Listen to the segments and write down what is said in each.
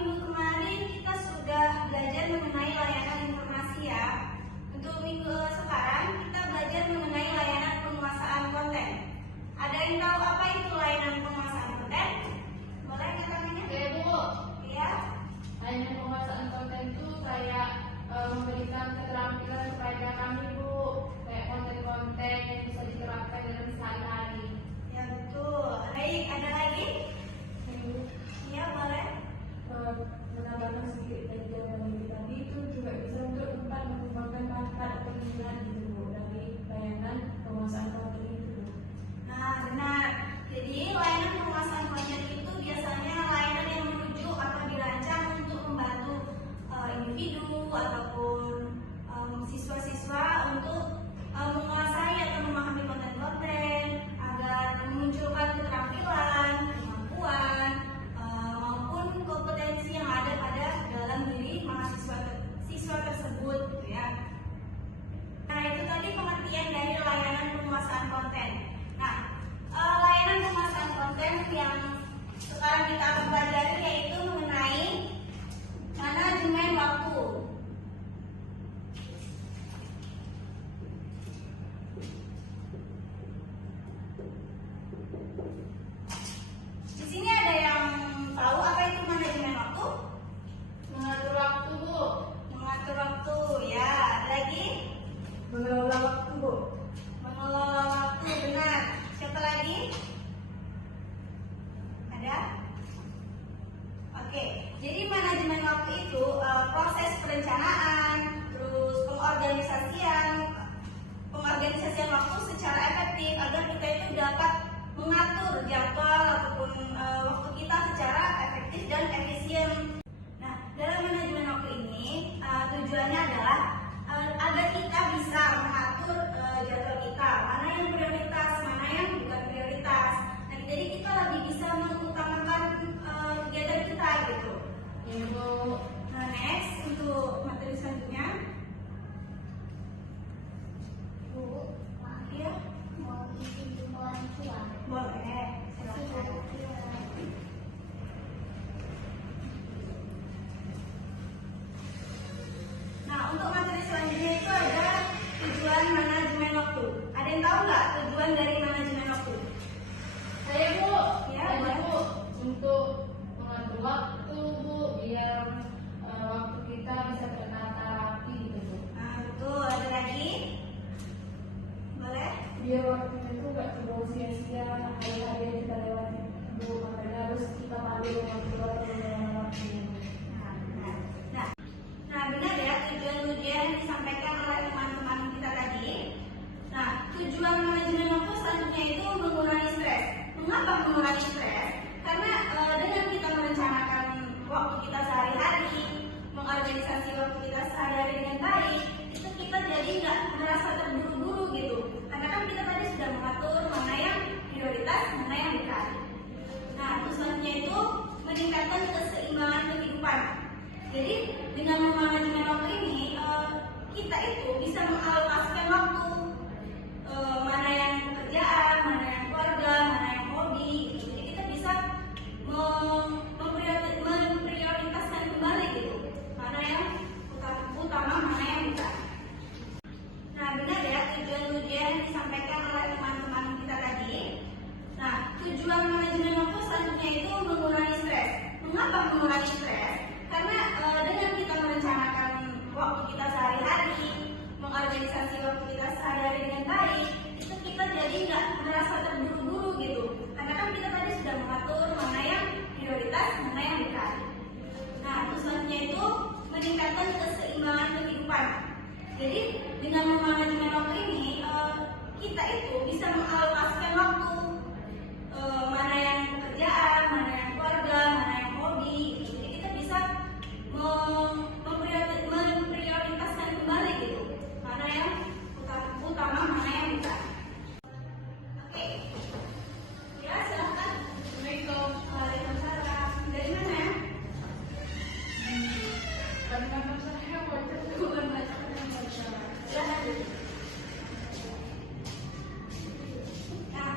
minggu kemarin kita sudah belajar mengenai layanan informasi ya. Untuk minggu sekarang kita belajar mengenai layanan penguasaan konten. Ada yang tahu apa itu layanan penguasaan konten? Boleh nggak tangannya? Oke Bu. Iya. Layanan penguasaan konten itu kayak memberikan keterampilan kepada kami Bu, kayak konten-konten yang bisa diterapkan dalam sehari-hari. Ya betul. Baik, ada lagi? Iya boleh. Menambahkan sedikit dari jawaban kita tadi itu juga bisa untuk tempat mengembangkan bakat atau minat gitu Bu, dari layanan penguasaan konten itu Bu. Nah benar. Jadi layanan penguasaan konten itu biasanya layanan yang menuju atau dirancang untuk membantu individu ataupun siswa-siswa untuk menguasai atau memahami konten-konten agar memunculkan keterampilan, kemampuan maupun kompetensi yang ada pada dalam diri siswa tersebut, gitu ya. Nah itu tadi pengertian dari layanan penguasaan konten. Nah layanan penguasaan konten yang sekarang kita akan pelajari yaitu mengenai manajemen waktu. Di sini ada yang tahu apa itu manajemen waktu? Mengatur waktu Bu. Mengatur waktu, ya. Ada lagi? Mengelola waktu Bu. Mengelola waktu, benar. Siapa lagi? Ada? Oke, jadi manajemen waktu itu proses perencanaan, terus pengorganisasian waktu secara efektif agar kita itu dapat mengatur jadwal ataupun waktu kita secara efektif dan efisien. Nah, dalam manajemen waktu ini tujuannya adalah agar kita bisa mengatur jadwal kita, mana yang prioritas, mana yang bukan prioritas. Nah, jadi kita lebih bisa mengutamakan kegiatan kita gitu. Ya Bu. Nah, next untuk materi selanjutnya. Bu, maaf Iya, mau isi jumlah cuan. boleh. Silakan. Nah, untuk materi selanjutnya itu ada tujuan manajemen waktu. Ada yang tahu nggak tujuan dari manajemen waktu? Saya Bu. Ya, Saya boleh. Bu. Untuk mengatur waktu Bu, biar waktu kita bisa tertata rapi gitu Bu. Nah, betul. Ada lagi? Boleh? Biar waktunya itu nggak terbawa sia-sia hari-hari yang kita lewati Bu, makanya harus kita panggil waktu atau mengelola waktunya. Nah, benar ya tujuan-tujuan yang disampaikan oleh teman-teman kita tadi. Nah, tujuan manajemen waktu selanjutnya itu mengurangi stres. Mengapa mengurangi stres? Karena dengan kita merencanakan waktu kita sehari-hari, mengorganisasi waktu kita sehari-hari dengan baik, itu kita jadi nggak merasa terburu-buru gitu. Karena kan kita tadi sudah mengatur mana yang prioritas, mana yang bukan. Nah, terus selanjutnya itu meningkatkan keseimbangan kehidupan. Jadi dengan memanajemen waktu ini kita itu bisa mengalokasikan waktu mana yang pekerjaan, mana yang keluarga, mana yang hobi. Gitu. Jadi kita bisa memprioritaskan kembali gitu. Mana yang utama, mana yang bukan. Nah benar ya tujuan-tujuan yang disampaikan oleh teman-teman kita tadi. Nah tujuan manajemen waktu selanjutnya itu mengurangi stres. Mengapa mengurangi stres? Karena dengan kita merencanakan waktu kita sehari-hari, mengorganisasi waktu kita sehari-hari dengan baik, itu kita jadi nggak merasa terburu-buru gitu. Karena kan kita tadi sudah mengatur mana yang prioritas, mana yang bukan. Nah, terus selanjutnya itu meningkatkan keseimbangan kehidupan. Jadi dengan memanajemen waktu ini, kita itu bisa mengalokasikan waktu mana yang pekerjaan, mana yang keluarga, mana yang hobi. Gitu. Jadi kita bisa memprioritaskan kembali gitu. Mana yang utama, mana yang bukan. Oke. Ya, silakan. Assalamualaikum. Waalaikumsalam. Dari mana? Karena saya bukan baca. Silakan. Nah,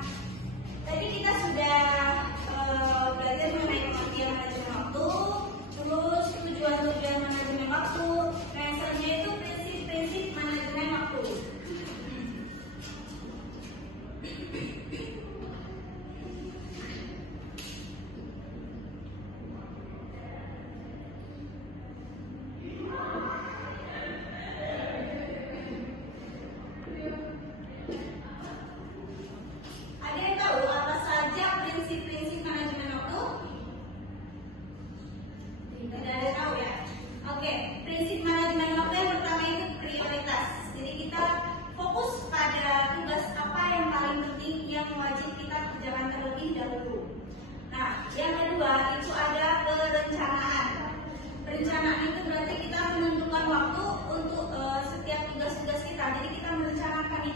perencanaan itu berarti kita menentukan waktu untuk setiap tugas-tugas kita. Jadi kita merencanakan nih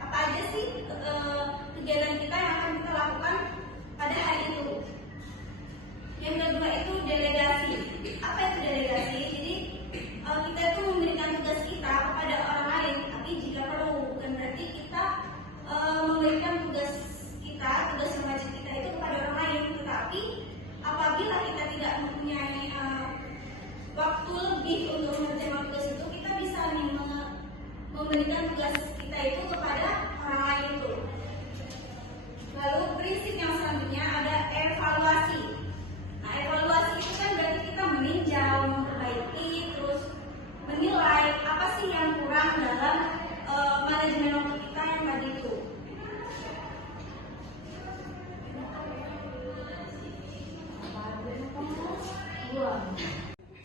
apa aja sih kegiatan kita yang akan kita lakukan pada hari itu. Yang kedua itu delegasi. Apa itu delegasi? Jadi kita itu memberikan tugas kita kepada orang lain, tapi jika perlu, bukan berarti kita memberikan tugas yang wajib kita itu kepada orang lain. Tetapi apabila kita tidak mempunyai waktu lebih untuk mengerjakan tugas itu, kita bisa nih memberikan tugas kita itu kepada orang lain itu. Lalu prinsip yang selanjutnya ada evaluasi. Nah, evaluasi itu kan berarti kita meninjau, memperbaiki, terus menilai apa sih yang kurang dalam manajemen waktu kita yang tadi itu.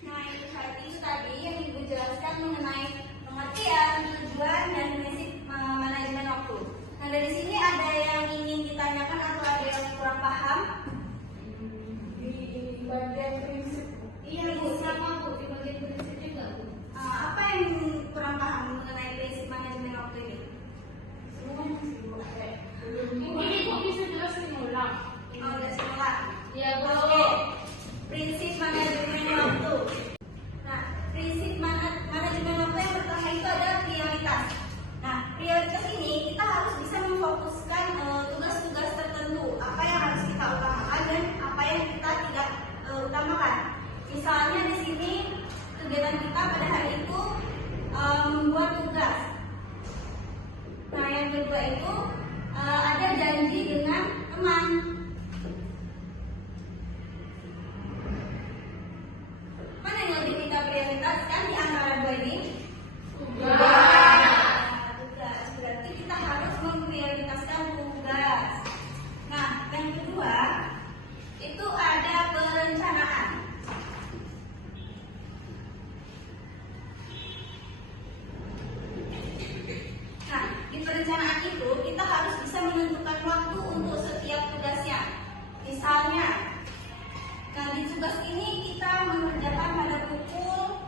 Nah, itu tadi yang Ibu jelaskan mengenai pengertian, tujuan, dan prinsip manajemen waktu. Nah, dari sini ada yang ingin ditanyakan atau ada yang kurang paham? Di bagian prinsip Iya, Bu, sama Bu, di bagian prinsip juga, Bu. Apa yang kurang paham mengenai prinsip manajemen waktu ini? semua masih boleh. Ini kok bisa jelasin ulang? Oh, udah semua. Iya, Bu. Oke. Prinsip manajemen waktu. Nah, prinsip manajemen waktu yang pertama itu adalah prioritas. Nah, prioritas ini kita harus bisa memfokuskan tugas-tugas tertentu. Apa yang harus kita utamakan dan apa yang kita tidak utamakan. Misalnya di sini kegiatan kita pada hari itu membuat tugas. Nah, yang kedua itu ada janji dengan teman. Mana yang lebih kita prioritaskan di antara dua ini? Tugas. Berarti kita harus memprioritaskan tugas. Nah, yang kedua itu ada perencanaan. Nah, di perencanaan itu kita harus bisa menentukan waktu untuk setiap tugasnya. Misalnya, nah di tugas ini kita mengerjakan pada pukul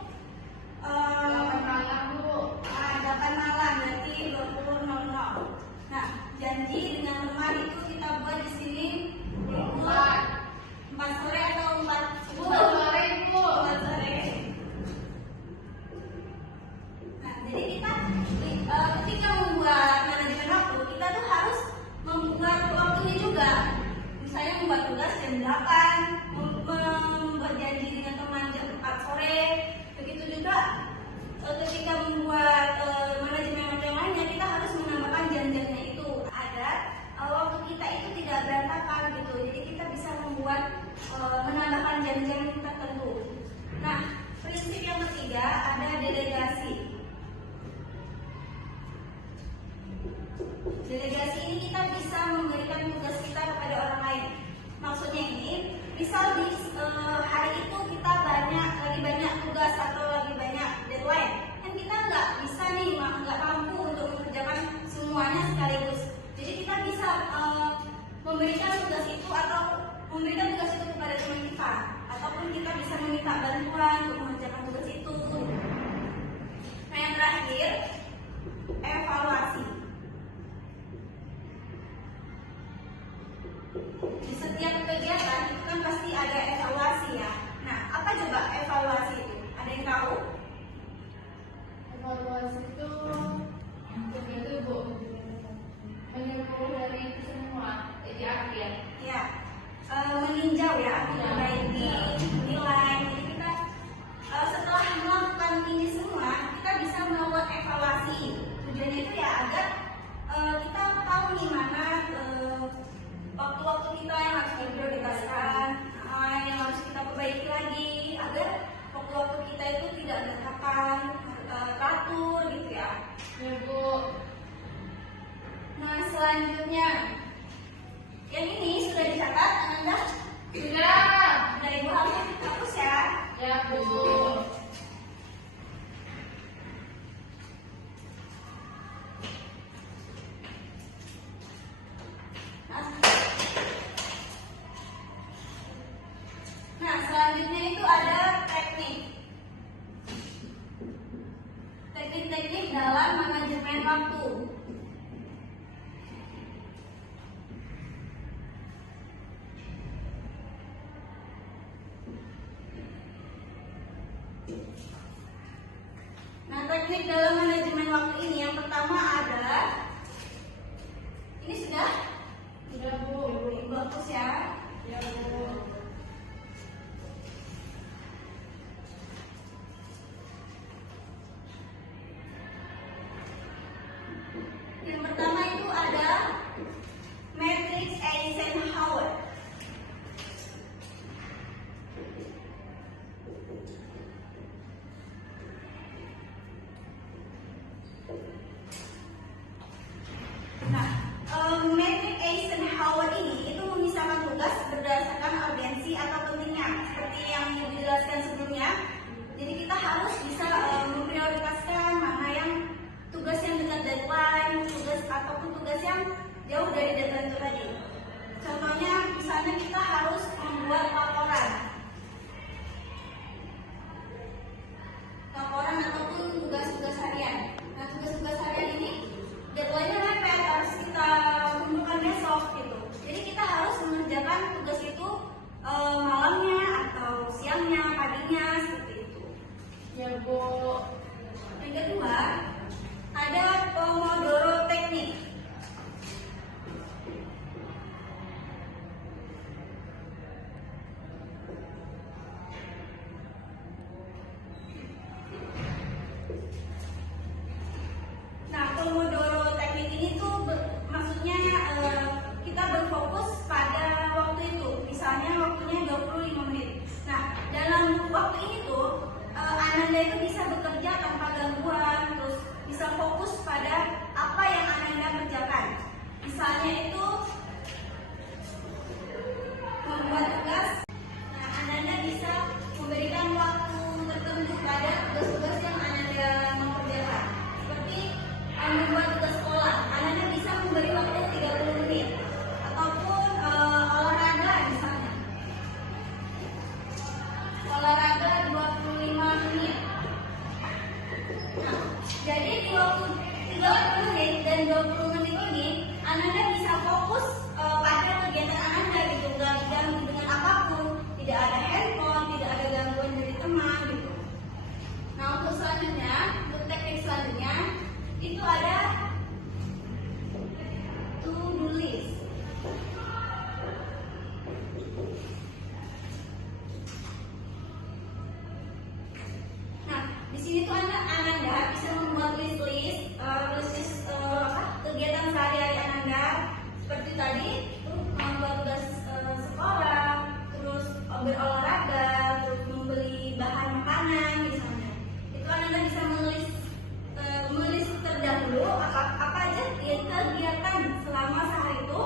dalam manajemen waktu. Nah, teknik dalam manajemen waktu ini yang pertama ada, ini sudah Bu. bagus ya. Ya, Bu. Yang pertama itu ada matrix Eisenhower. Nah, matrix Eisenhower ini itu memisahkan tugas berdasarkan urgensi atau pentingnya, seperti yang dijelaskan sebelumnya. Jadi kita harus bisa memprioritaskan mana yang tugas yang dekat deadline, tugas ataupun tugas yang jauh dari deadline itu tadi. Contohnya, misalnya kita harus membuat laporan ataupun tugas-tugas harian. Nah, tugas-tugas harian ini deadline-nya mepet, harus kita kumpulkan besok gitu. Jadi kita harus mengerjakan tugas itu malamnya atau siangnya, paginya seperti itu. Ya, Bu. Yang kedua, ada Pomodoro Technique. Nah, Pomodoro Technique ini tuh maksudnya kita berfokus pada waktu itu. Misalnya waktunya 25 menit. Nah, dalam waktu ini tuh Ananda itu bisa bekerja tanpa gangguan, terus bisa fokus pada apa yang Ananda kerjakan. Misalnya itu membuat tugas. Nah, Ananda bisa memberikan waktu tertentu pada tugas-tugas yang Ananda mau kerjakan. Seperti membuat tugas sekolah, Ananda bisa memberi waktu 30 menit. Ataupun olahraga misalnya. Olahraga 25 menit. Nah, jadi di waktu 30 menit dan 20 menit ini Ananda bisa fokus pada kegiatan Ananda gitu, nggak diganggu dengan apapun, tidak ada handphone, tidak ada gangguan dari teman gitu. Nah, untuk selanjutnya, untuk teknik selanjutnya itu ada to-do list. Nah, di sini tuh Ananda bisa membuat list kegiatan sehari-hari Ananda seperti tadi, membuat tugas sekolah, terus berolahraga, terus membeli bahan makanan misalnya. Itu Ananda bisa menulis terdahulu apa aja kegiatan selama sehari itu.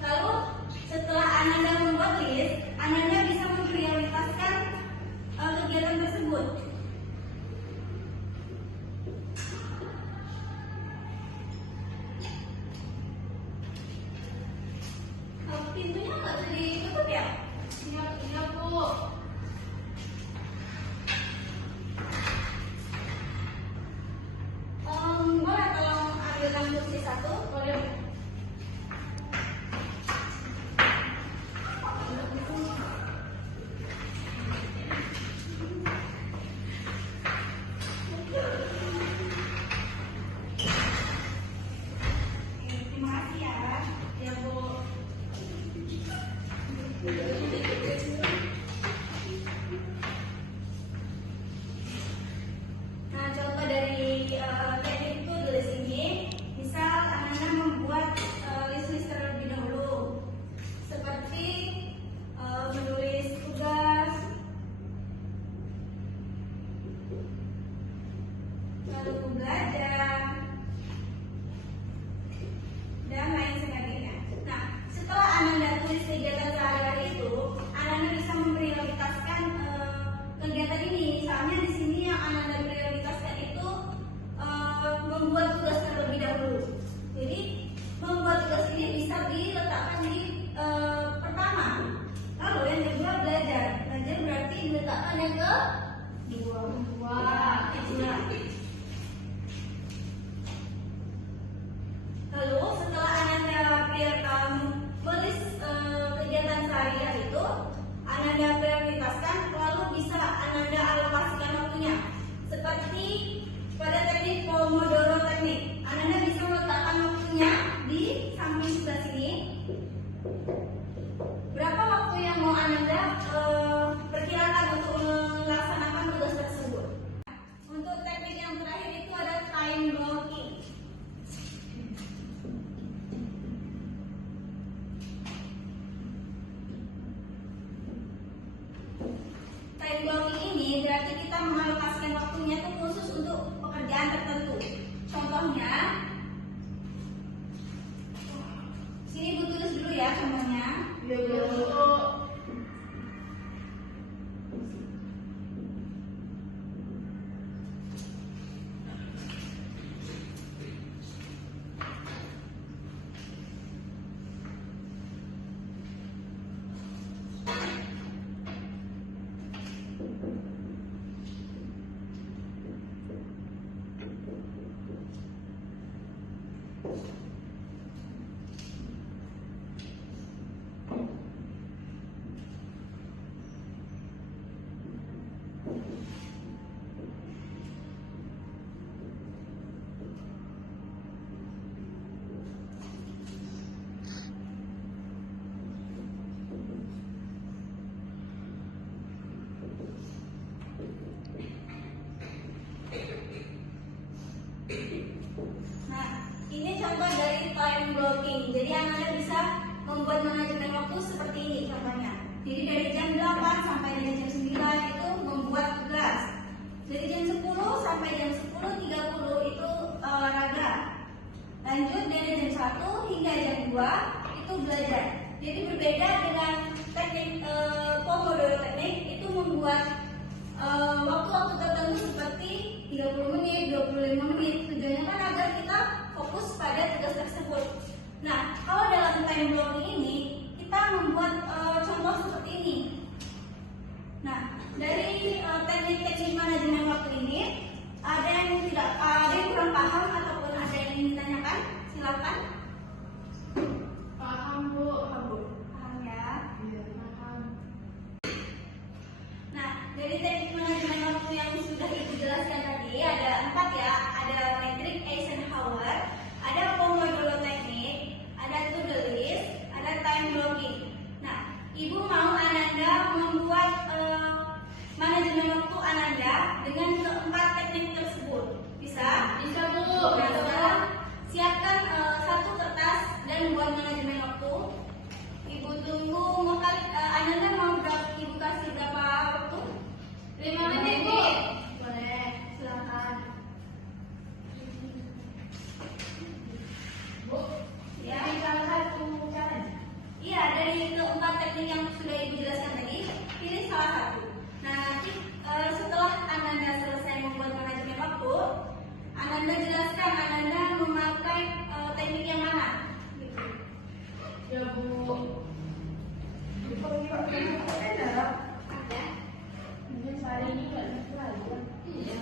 Lalu setelah Ananda membuat list, Ananda bisa memprioritaskan kegiatan tersebut. Pintunya nggak bisa ditutup ya? Iya, Bu. Boleh tolong ambilkan kursi satu? Boleh. Terima kasih ya. Ya, Bu. Nah, contoh dari teknik to-do list ini, misal Ananda membuat seperti pada teknik Pomodoro teknik. Anda bisa meletakkan waktunya di samping sebelah sini. Berapa waktu yang mau Anda perkirakan untuk melaksanakan tugas tersebut? Untuk teknik yang terakhir itu ada time blocking. Time blocking ini berarti kita mengalokasikan waktunya itu khusus untuk pekerjaan tertentu. Contohnya, sini Bu tulis dulu ya contohnya. Nah, ini contoh dari time blocking. Jadi Anda bisa membuat manajemen waktu seperti ini contohnya. Jadi dari jam 8 sampai dengan jam 9 itu membuat tugas. Dari jam 10 sampai jam 10.30 itu olahraga. Lanjut dari jam 1 hingga jam 2 itu belajar. Jadi berbeda dengan teknik Pomodoro teknik itu membuat waktu-waktu tertentu seperti 30 menit, 25 menit. Tujuannya kan agar kita fokus pada tugas tersebut. Nah, kalau dalam time blocking ini kita membuat contoh seperti ini. Nah, dari teknik-teknik manajemen waktu ini ada yang kurang paham ataupun ada yang ingin ditanyakan? Silakan. Paham Bu. Paham ya? Iya, paham. Nah, dari teknik manajemen waktu yang sudah Ibu jelaskan tadi ada 4 ya. Ada metrik Eisenhower, ada Pomodoro teknik, ada to-do list, ada time blocking. Nah, Ibu mau Ananda membuat manajemen waktu Ananda dengan keempat teknik tersebut. Bisa? Bisa Bu. Nah, sekarang siapkan satu kertas dan buat manajemen waktu. Ibu tunggu Ananda mau Ibu kasih berapa waktu? 5 menit Bu. Boleh, silakan. Bu, Ya. ini salah satu challenge. Iya, dari keempat teknik yang sudah Ibu jelaskan tadi, pilih salah satu. Nah, nanti setelah Ananda selesai membuat manajemen waktu, Ananda jelaskan Ananda memakai teknik yang mana. Gitu. Ya Bu. Ada? Mungkin sehari ini nggak bisa lagi. Iya,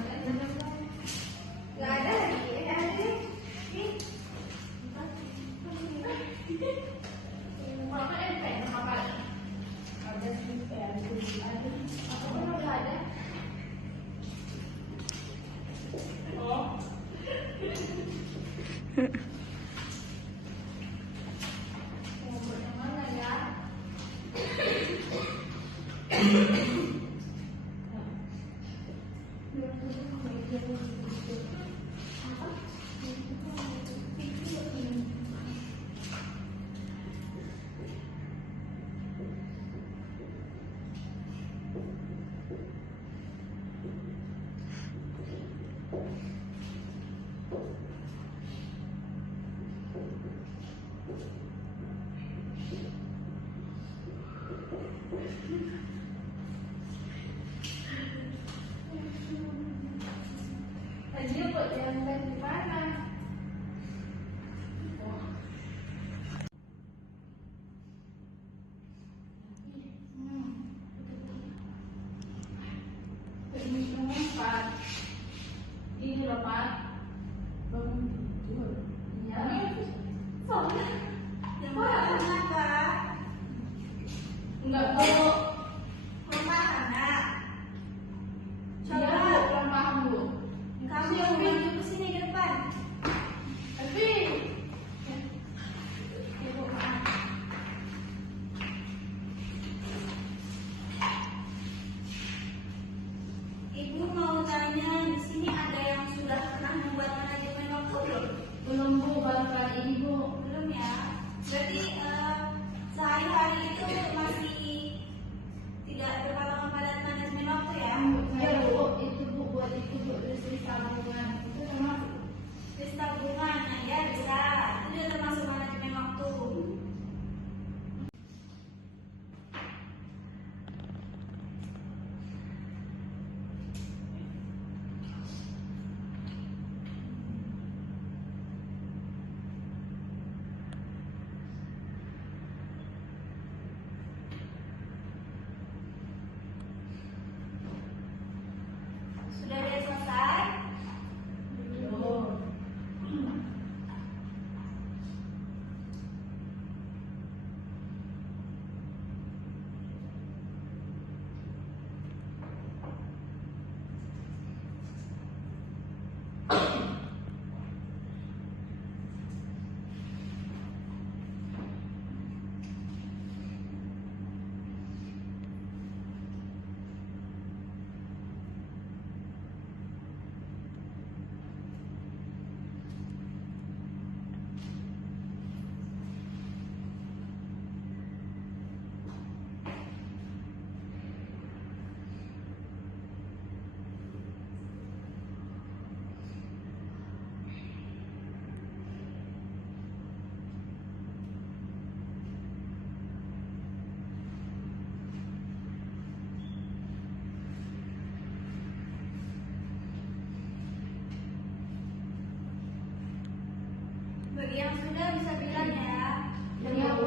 Gak ada lagi. Ada deh. Nih. Mama pen sama kali. Ada sih kayak ada. Aku pun udah ada. Oh. Mau buat yang mana ya? Tadi buat yang di mana? Ini empat. Ini lepas. Bangun tidur. Iya. Soalnya yang kenapa? Enggak Bu. Kurang anak. Iya Bu, kurang paham Bu. Ibu mau tanya, di sini ada yang sudah pernah membuat manajemen waktu belum? Belum Bu, baru kali ini Bu. Belum ya. Berarti sehari-hari itu masih tidak berpatokan pada manajemen waktu ya? Iya Bu, itu Bu buat itu Bu list tabungan. Itu termasuk. List tabungan, nah ya bisa. Itu juga termasuk manajemen waktu. Sudah ada yang selesai? Bagi yang sudah bisa bilang ya. Iya Bu.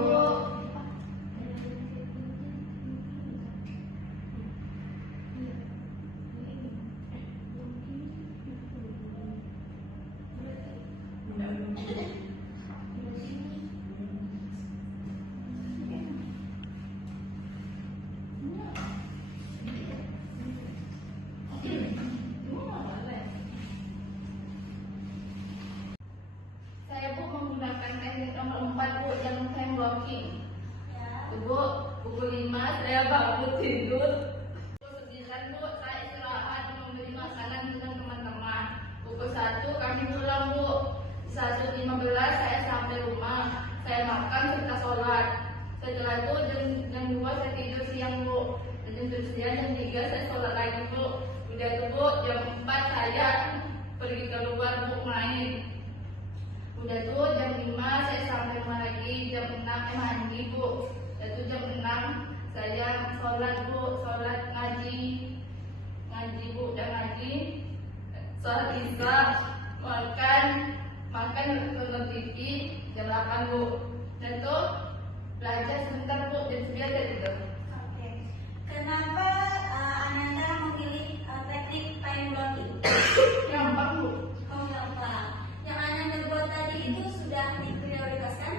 Saya Bu menggunakan teknik nomor 4 Bu, yang time blocking. Ya. Bu, pukul 5 saya bangun tidur. Pukul 9 Bu, saya istirahat membeli makanan dengan teman-teman. Pukul 1 kami pulang Bu. 1.15 saya sampai rumah. Saya makan serta sholat. Setelah itu jam 2 saya tidur siang Bu. Jam 7 siang, jam 3 saya sholat lagi Bu. Udah itu Bu, jam 4 saya pergi keluar Bu main. Udah tuh jam 5 saya sampai rumah lagi, jam 6 mandi Bu. Udah tuh jam 6 saya sholat Bu, sholat ngaji Bu, udah ngaji, sholat isya, makan nonton TV jam 8 Bu. Dan tuh belajar sebentar Bu, jam 9 saya tidur. Oke. Kenapa Ananda memilih teknik time blocking? Gampang Bu. Oh, gampang. Yang Ananda buat tadi itu sudah diprioritaskan?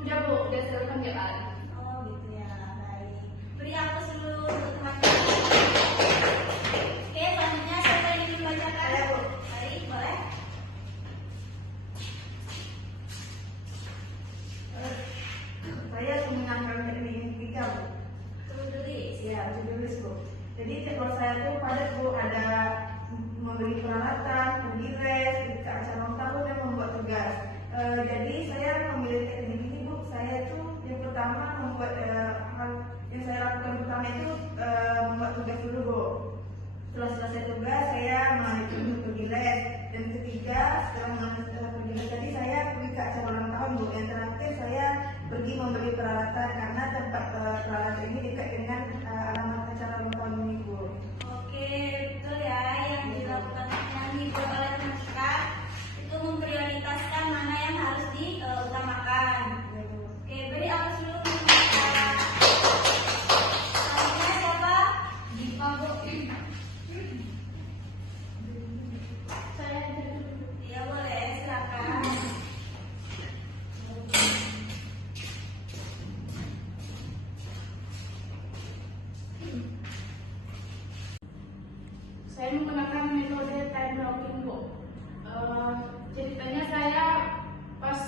Udah Bu, udah selesai kerjaan. Oh, gitu ya. Baik. Beri aku dulu untuk teman-teman. Oke, selanjutnya siapa yang ingin membacakan? Saya, Bu. Baik, boleh. Saya menggunakan teknik 3 Bu. Tunggu dulu. Ya, uji tulis Bu. Jadi kalau saya tuh padat Bu, ada membeli peralatan, pergi les, pergi ke acara ulang tahun dan membuat tugas. Jadi saya memilih teknik ini Bu. Saya tuh yang pertama membuat hal yang saya lakukan pertama itu membuat tugas dulu Bu. Setelah selesai tugas saya melanjutkan untuk pergi les. Dan ketiga setelah pergi les tadi saya pergi ke acara ulang tahun Bu. Yang terakhir saya pergi membeli peralatan karena tempat peralatan ini dekat dengan alamat acara ulang tahun ini Bu. Oke, betul ya. Yang dilakukan yang dibuat oleh Tenika itu memprioritaskan mana yang harus diutamakan. Ya, Bu. Oke, beri aku dulu. Selanjutnya siapa? Diva Bu. Ya boleh, silakan. Saya menggunakan metode time blocking Bu. Ceritanya saya pas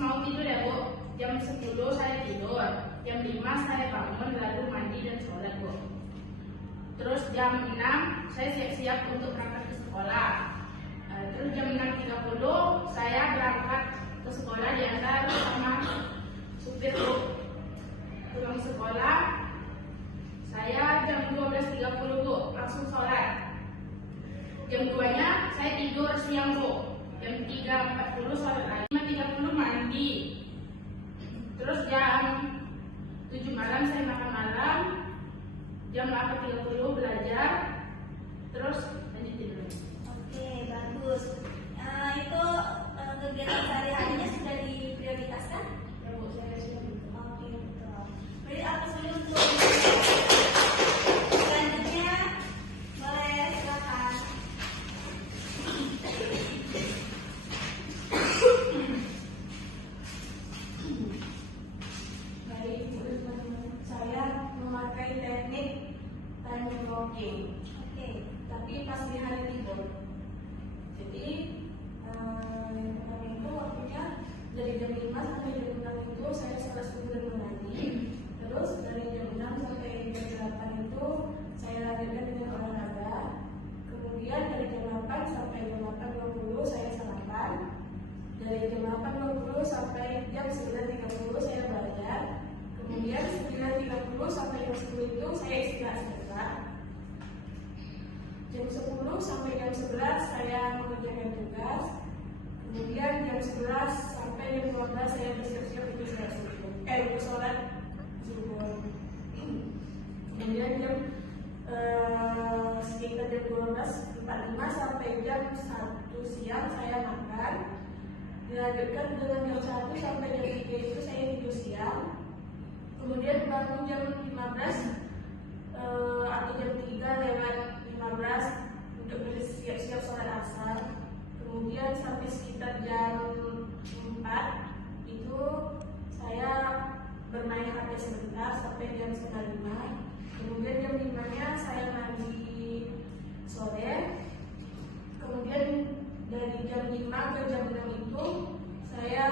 mau tidur ya Bu, jam 10 saya tidur, jam 5 saya bangun lalu mandi dan sholat Bu. Terus jam 6 saya siap-siap untuk berangkat ke sekolah. Terus jam 6.30 saya berangkat ke sekolah diantar sama supir pulang sekolah. Saya jam 12.30 Bu langsung sholat. Jam 2-nya saya tidur siang Bu. Jam 3.40 sholat lagi. 5.30 mandi. Terus jam 7 malam saya makan malam. Jam 8.30 belajar. Terus lanjut tidur. Oke, bagus. Itu kegiatan sehari-harinya sudah diprioritaskan? Ya Bu, saya sudah gitu. Oke, betul. Berarti aku sudah untuk selanjutnya boleh silakan. Baik, teman-teman, saya memakai teknik time blocking, Oke. tapi pas di hari libur. Jadi yang pertama itu waktunya dari jam 5 sampai jam 6 itu saya sholat subuh dan mengaji. Terus dari jam 6 sampai jam 8 itu saya lanjutkan dengan olahraga. Kemudian dari jam 8 sampai jam 8.20 saya sarapan. Dari jam 8.20 sampai jam 9.30 saya belajar. Kemudian 9.30 sampai jam 10 itu saya istirahat sebentar. Jam 10 sampai jam 11 saya mengerjakan tugas. Kemudian jam 11 sampai jam 12 saya bersiap-siap untuk sholat subuh. Untuk sholat subuh. Kemudian jam sekitar jam 12.45 sampai jam 1 siang saya makan. Dilanjutkan dengan jam 1 sampai jam 3 itu saya tidur siang. Kemudian baru jam 15 atau jam 3 lewat 15 untuk bersiap-siap sholat asar. Kemudian sampai sekitar jam 4 itu saya bermain HP sebentar sampai jam 4.30. Kemudian jam 5-nya saya mandi sore. Kemudian dari jam 5 ke jam 6 itu saya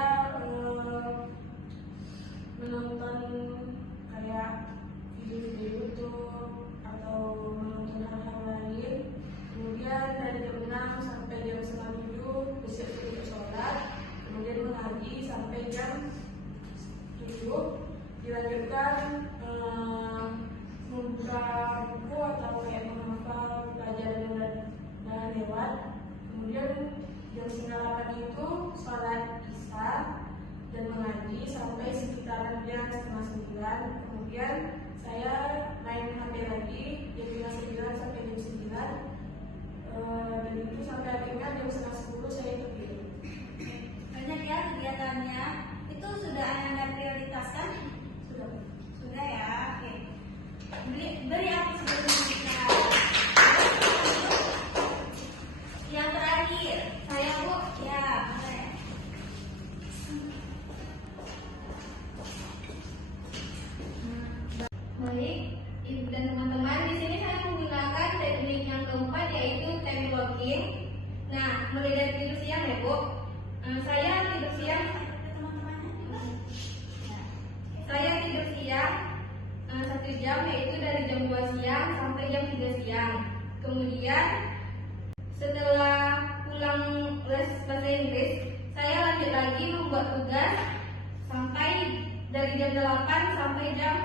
menonton kayak video-video YouTube atau menonton hal-hal lain. Kemudian dari jam 6 sampai jam 7 bersiap-siap untuk sholat. Kemudian mengaji sampai jam 7. Dilanjutkan membuka buku atau kayak menghafal pelajaran yang udah lewat. Kemudian jam 9.08 itu sholat isya dan mengaji sampai sekitaran jam 8.30. Kemudian saya main HP lagi jam 9 sampai jam 9. Dan itu sampai akhirnya jam 9.10 saya tidur. Banyak ya kegiatannya. Itu sudah Anda prioritaskan? Sudah. Sudah ya. Oke. Beri aku sebelumnya. Yang terakhir, saya Bu. Ya, boleh. Baik, Ibu dan teman-teman, di sini saya menggunakan teknik yang keempat yaitu time blocking. Nah, mulai dari tidur siang ya Bu. Saya tidur siang. Saya tidur siang 1 jam yaitu dari jam 2 siang sampai jam 3 siang. Kemudian setelah pulang les bahasa Inggris, saya lanjut lagi membuat tugas sampai dari jam 8 sampai jam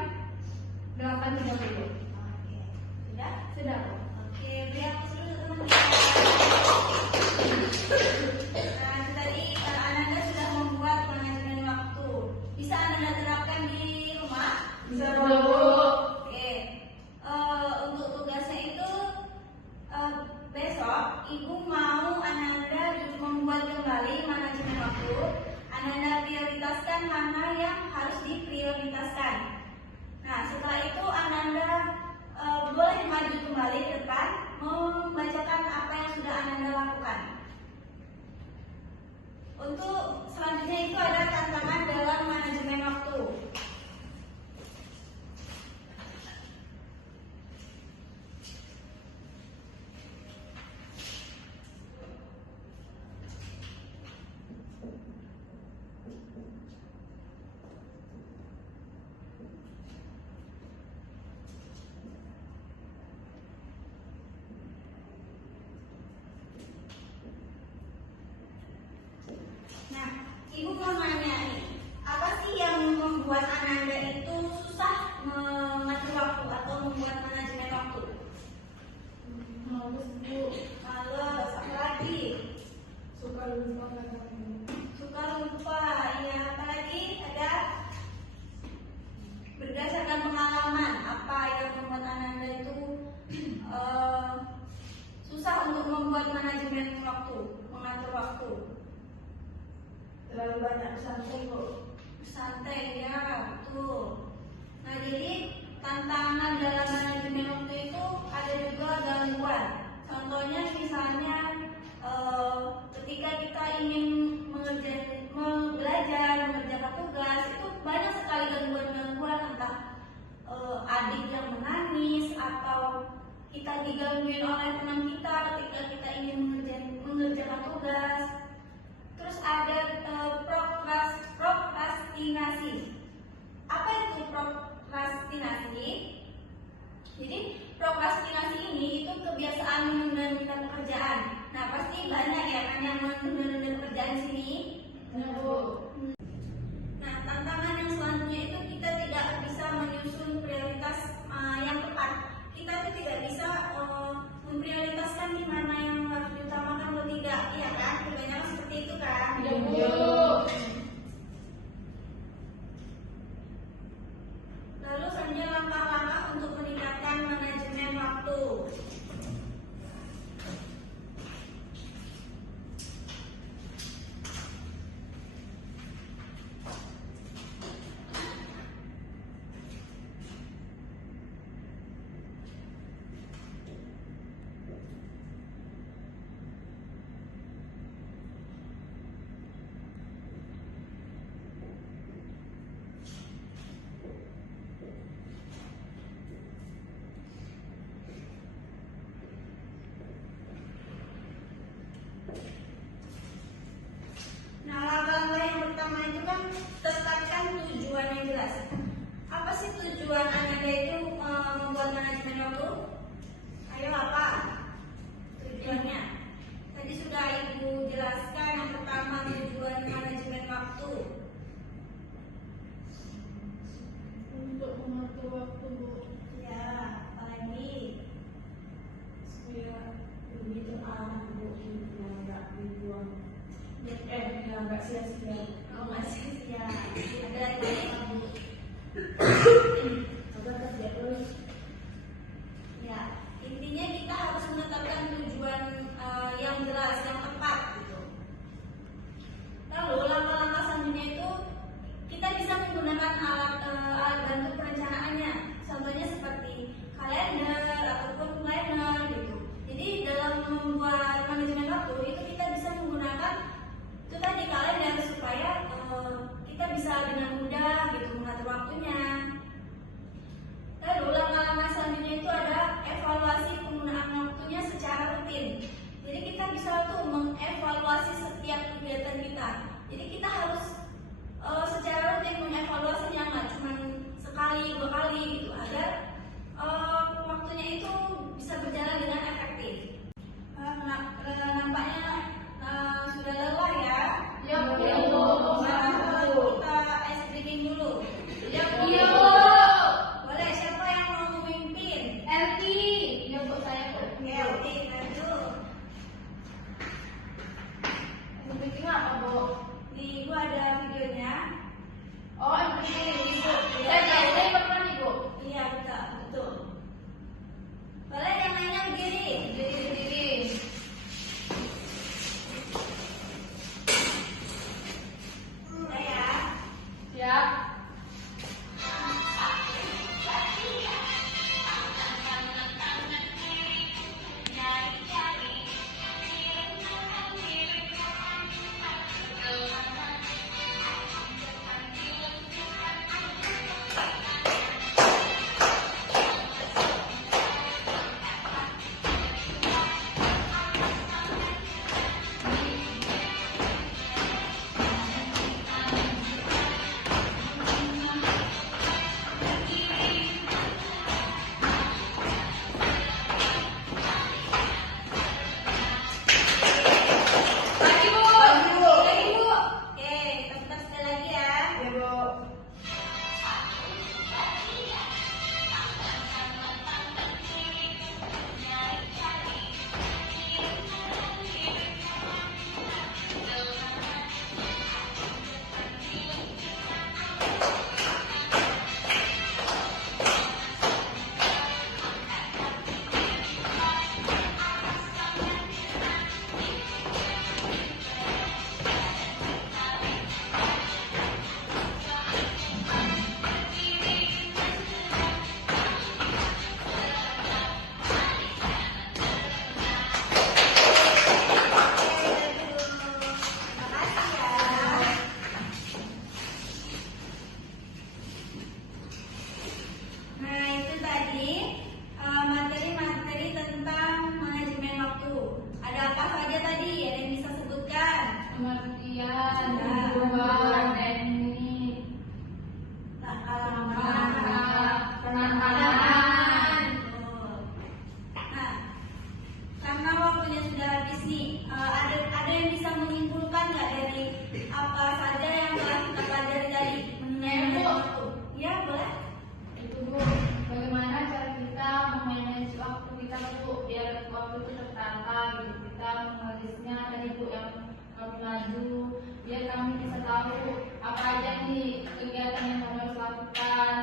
8.30. Oke. Sudah? Sudah Bu. Oke, beri aku dulu teman-teman. Nah, tadi Ananda sudah membuat manajemen waktu. Bisa Ananda terapkan di rumah? Bisa Sudah Bu. Oke. Untuk tugasnya itu besok Ibu mau Ananda membuat kembali manajemen waktu. Ananda prioritaskan mana yang harus diprioritaskan. Nah, setelah itu Ananda boleh maju kembali ke depan membacakan apa yang sudah Ananda lakukan. Untuk selanjutnya itu ada tantangan dalam manajemen waktu. banyak santai Bu. Santai ya, betul. Nah, jadi tantangan dalam manajemen waktu itu ada juga gangguan. Contohnya misalnya ketika kita ingin belajar, mengerjakan tugas, itu banyak sekali gangguan-gangguan, entah adik yang menangis atau kita digangguin oleh teman kita ketika kita ingin mengerjakan tugas. Terus ada prokrastinasi. Apa itu prokrastinasi? Jadi prokrastinasi ini itu kebiasaan menunda-nunda pekerjaan. Nah, pasti banyak ya kan yang menunda-nunda pekerjaan sini. Nah, tantangan yang selanjutnya itu kita tidak bisa menyusun prioritas yang tepat. Kita itu tidak bisa memprioritaskan di mana yang harus diutamakan atau tidak, iya kan? Kebanyakan seperti itu kan? Iya, Bu. Lalu selanjutnya langkah-langkah untuk meningkatkan manajemen waktu. Nah, langkah-langkah yang pertama itu kan tetapkan tujuan yang jelas. Apa sih tujuan Anda itu membuat manajemen waktu? Ayo, apa tujuannya? Tadi sudah Ibu jelaskan. Yang pertama, tujuan manajemen waktu. Untuk mengatur waktu Bu, Ya, apalagi? supaya lebih terarah Bu, yang nggak dibuang, yang nggak sia-sia. Oh, masih ya. Ada lagi? Coba kerja terus. Ya, intinya kita harus menetapkan tujuan yang jelas, yang tepat gitu. Lalu langkah-langkah selanjutnya itu kita bisa menggunakan alat bantu perencanaannya. Contohnya seperti kalender ataupun planner gitu. Jadi dalam membuat manajemen waktu itu kita bisa menggunakan itu tadi kalender supaya kita bisa dengan mudah gitu mengatur waktunya. Lalu langkah-langkah selanjutnya itu ada evaluasi penggunaan waktunya secara rutin. Jadi kita bisa tuh mengevaluasi setiap kegiatan kita. Jadi kita harus secara rutin mengevaluasinya, nggak cuma sekali dua kali gitu, agar waktunya itu bisa berjalan dengan efektif. Nampaknya sudah lelah ya. Iya, Bu. Sekarang kita ice breaking dulu. Iya, Bu. Tuhan dan ini Penahanan. Nah, karena waktunya sudah habis nih, ada yang bisa menyimpulkan nggak dari apa saja yang telah kita pelajari tadi mengenai Bu. waktu? Ya, boleh. itu Bu, bagaimana cara kita memanage waktu kita Bu biar waktu itu tertata gitu. Kita menulisnya dari Bu yang kami maju biar kami bisa tahu apa aja nih kegiatan yang kami harus lakukan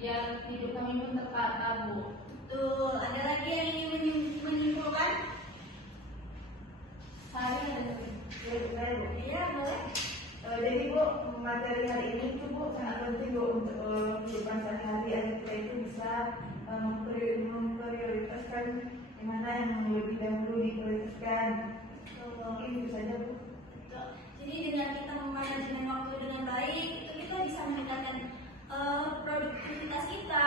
biar hidup kami pun tertata Bu. Tuh, ada lagi yang ingin menyimpulkan? Saya ada Saya, Bu. Iya, boleh. Jadi Bu, materi hari ini itu Bu sangat penting Bu untuk kehidupan sehari-hari agar kita itu bisa memprioritaskan yang mana yang lebih dahulu diprioritaskan. Mungkin itu saja Bu. Betul. Jadi dengan kita memanajemen waktu dengan baik, itu kita bisa meningkatkan produktivitas kita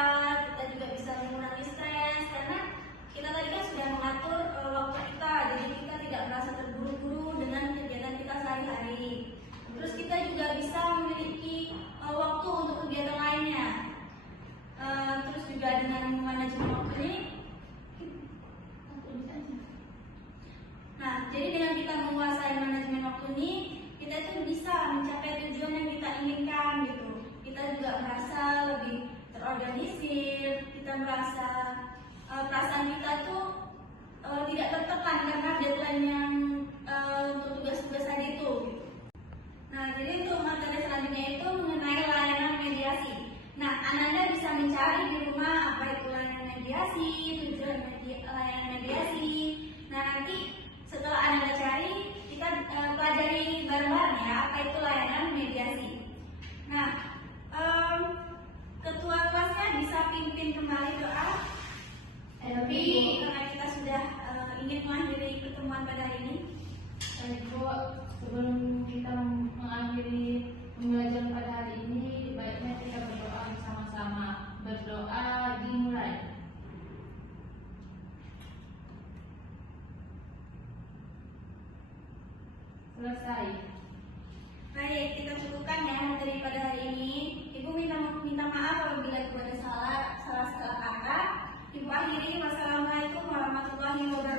juga bisa mengurangi stres karena kita tadi kan sudah mengatur waktu kita, jadi kita tidak merasa terburu-buru dengan kegiatan kita sehari-hari. Terus kita juga bisa memiliki waktu untuk kegiatan lainnya. Terus juga dengan manajemen waktu ini. Nah, jadi dengan kita menguasai manajemen waktu ini, kita itu bisa mencapai tujuan yang kita inginkan gitu. Kita juga merasa lebih terorganisir, kita merasa perasaan kita tuh tidak tertekan karena deadline yang untuk tugas-tugas tadi itu. Gitu. Nah, jadi untuk materi selanjutnya itu mengenai layanan mediasi. Nah, Ananda bisa mencari di rumah apa itu layanan mediasi, tujuan layanan mediasi. Nah, nanti setelah Ananda cari, kita pelajari bareng-bareng ya apa itu layanan mediasi. Nah, ketua kelasnya bisa pimpin kembali doa. Tapi karena kita sudah ingin mengakhiri pertemuan pada hari ini. Bu, sebelum kita mengakhiri pembelajaran pada hari ini, baiknya kita berdoa bersama-sama. Berdoa dimulai. Selesai. Baik, kita cukupkan ya materi pada hari ini. Ibu minta maaf apabila ibu ada salah kata. Ibu akhiri, wassalamualaikum warahmatullahi wabarakatuh.